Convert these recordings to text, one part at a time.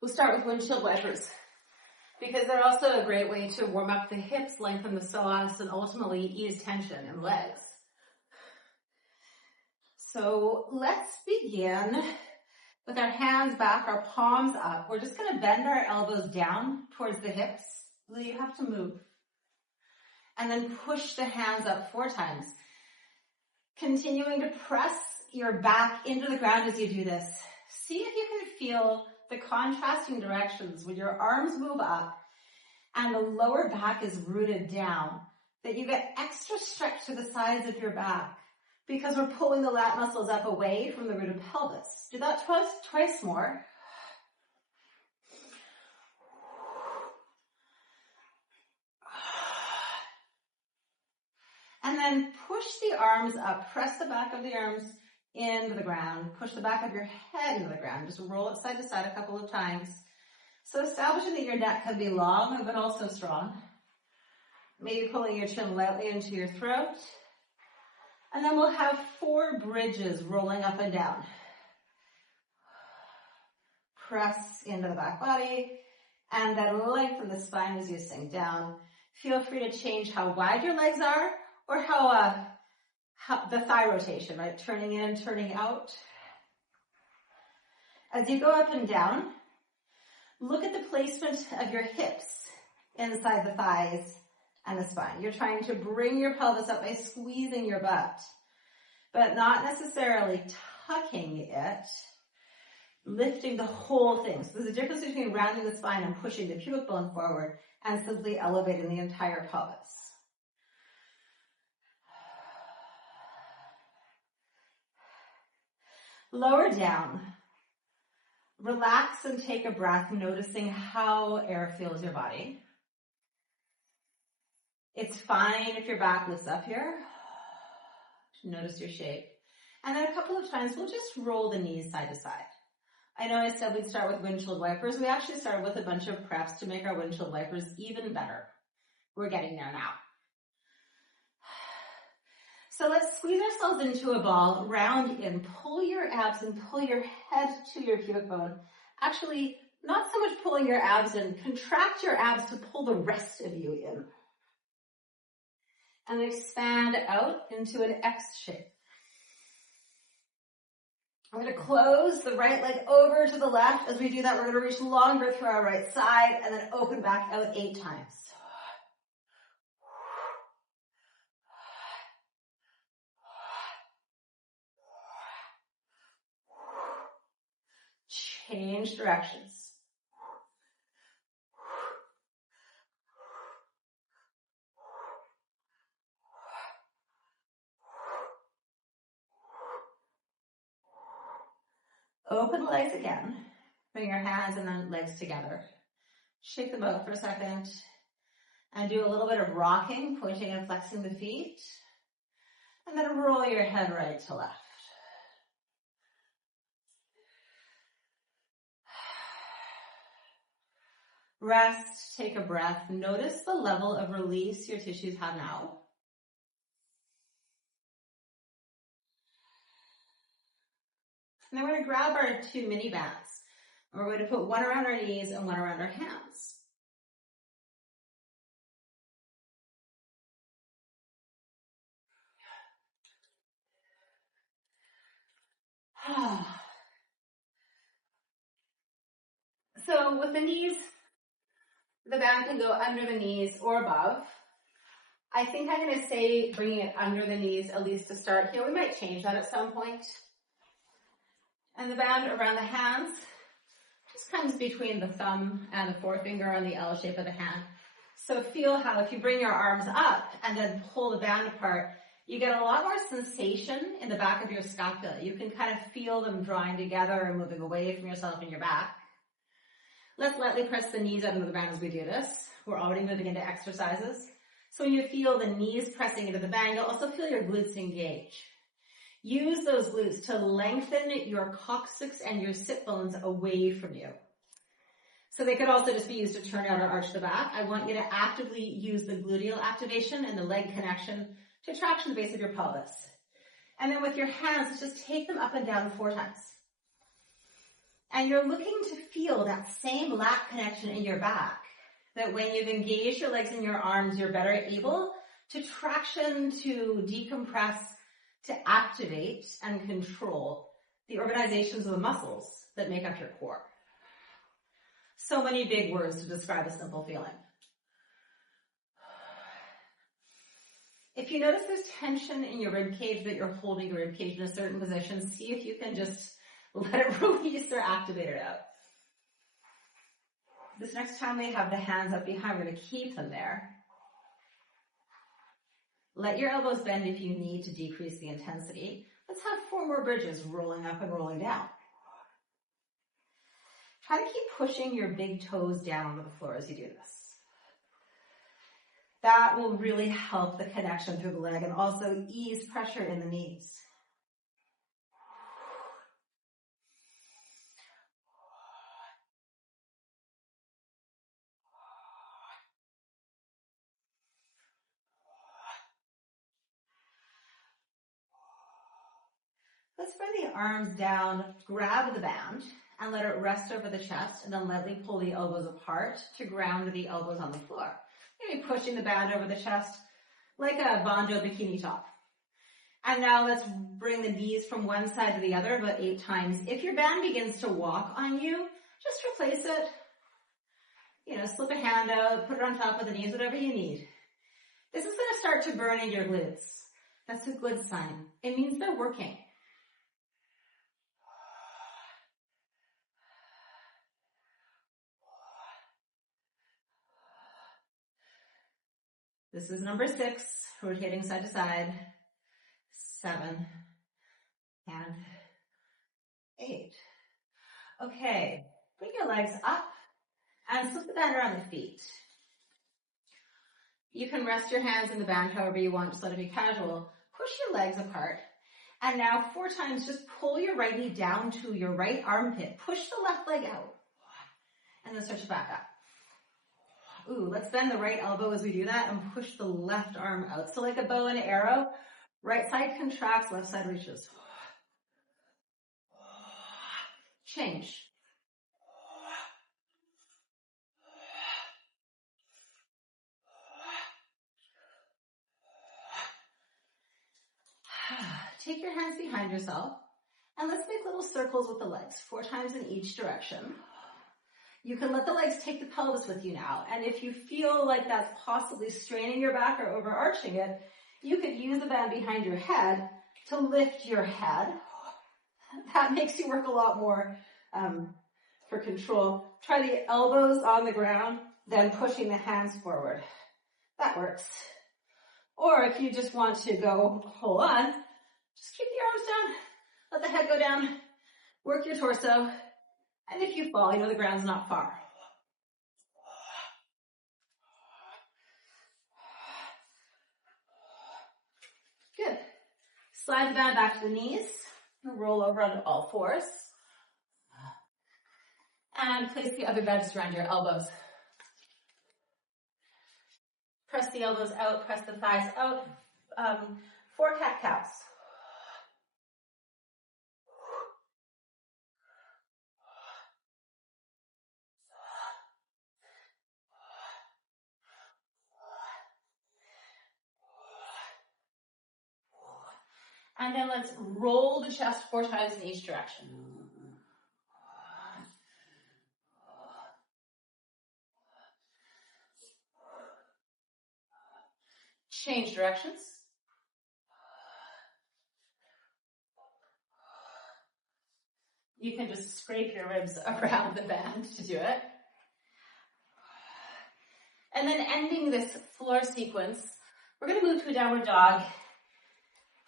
We'll start with windshield wipers because they're also a great way to warm up the hips, lengthen the psoas, and ultimately ease tension in legs. So let's begin with our hands back, our palms up. We're just going to bend our elbows down towards the hips. So you have to move. And then push the hands up 4 times. Continuing to press your back into the ground as you do this. See if you can feel the contrasting directions when your arms move up and the lower back is rooted down, that you get extra stretch to the sides of your back because we're pulling the lat muscles up away from the rooted pelvis. Do that twice more. And then push the arms up, press the back of the arms into the ground, push the back of your head into the ground, just roll it side to side a couple of times. So establishing that your neck can be long but also strong. Maybe pulling your chin lightly into your throat. And then we'll have 4 bridges rolling up and down. Press into the back body and then lengthen the spine as you sink down. Feel free to change how wide your legs are or how the thigh rotation, right? Turning in, turning out. As you go up and down, look at the placement of your hips inside the thighs and the spine. You're trying to bring your pelvis up by squeezing your butt, but not necessarily tucking it, lifting the whole thing. So there's a difference between rounding the spine and pushing the pubic bone forward and simply elevating the entire pelvis. Lower down. Relax and take a breath, noticing how air fills your body. It's fine if your back lifts up here. Notice your shape. And then a couple of times, we'll just roll the knees side to side. I know I said we'd start with windshield wipers. We actually started with a bunch of preps to make our windshield wipers even better. We're getting there now. So let's squeeze ourselves into a ball, round in, pull your abs and pull your head to your pubic bone. Actually, not so much pulling your abs in, contract your abs to pull the rest of you in. And expand out into an X shape. We're going to close the right leg over to the left. As we do that, we're going to reach longer through our right side and then open back out 8 times. Change directions. Open the legs again. Bring your hands and then legs together. Shake them out for a second. And do a little bit of rocking, pointing and flexing the feet. And then roll your head right to left. Rest, take a breath. Notice the level of release your tissues have now. And then we're going to grab our 2 mini bands. And we're going to put one around our knees and one around our hands. So with the knees, the band can go under the knees or above. I think I'm going to say bringing it under the knees, at least to start here. We might change that at some point. And the band around the hands just comes between the thumb and the forefinger on the L shape of the hand. So feel how if you bring your arms up and then pull the band apart, you get a lot more sensation in the back of your scapula. You can kind of feel them drawing together and moving away from yourself and your back. Let's lightly press the knees under the band as we do this. We're already moving into exercises. So when you feel the knees pressing into the band, you'll also feel your glutes engage. Use those glutes to lengthen your coccyx and your sit bones away from you. So they could also just be used to turn out or arch the back. I want you to actively use the gluteal activation and the leg connection to traction the base of your pelvis. And then with your hands, just take them up and down 4 times. And you're looking to feel that same lat connection in your back, that when you've engaged your legs and your arms, you're better able to traction, to decompress, to activate and control the organizations of the muscles that make up your core. So many big words to describe a simple feeling. If you notice there's tension in your rib cage, that you're holding your rib cage in a certain position, see if you can just let it release or activate it out. This next time we have the hands up behind, we're going to keep them there. Let your elbows bend if you need to decrease the intensity. Let's have 4 more bridges, rolling up and rolling down. Try to keep pushing your big toes down onto the floor as you do this. That will really help the connection through the leg and also ease pressure in the knees. Let's bring the arms down, grab the band, and let it rest over the chest, and then lightly pull the elbows apart to ground the elbows on the floor. Maybe pushing the band over the chest like a bandeau bikini top. And now let's bring the knees from one side to the other about 8 times. If your band begins to walk on you, just replace it. Slip a hand out, put it on top of the knees, whatever you need. This is going to start to burn in your glutes. That's a good sign. It means they're working. This is number 6, rotating side to side, 7, and 8. Okay, bring your legs up and slip the band around the feet. You can rest your hands in the band however you want, just let it be casual. Push your legs apart. And now 4 times, just pull your right knee down to your right armpit. Push the left leg out. And then stretch it back up. Ooh, let's bend the right elbow as we do that and push the left arm out. So like a bow and arrow, right side contracts, left side reaches. Change. Take your hands behind yourself and let's make little circles with the legs, 4 times in each direction. You can let the legs take the pelvis with you now. And if you feel like that's possibly straining your back or overarching it, you could use the band behind your head to lift your head. That makes you work a lot more for control. Try the elbows on the ground, then pushing the hands forward. That works. Or if you just want to go whole on, just keep the arms down, let the head go down, work your torso. And if you fall, the ground's not far. Good. Slide the band back to the knees. Roll over onto all 4s. And place the other band just around your elbows. Press the elbows out, press the thighs out. 4 cat-cows. And then let's roll the chest 4 times in each direction. Change directions. You can just scrape your ribs around the band to do it. And then ending this floor sequence, we're going to move to a downward dog.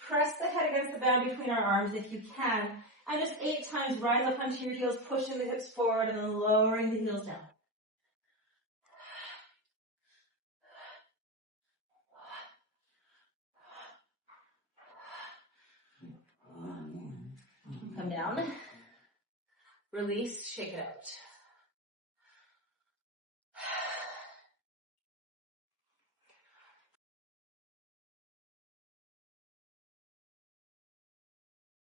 Press the head against the band between our arms if you can. And just 8 times, rise up onto your heels, pushing the hips forward and then lowering the heels down. Come down. Release, shake it out.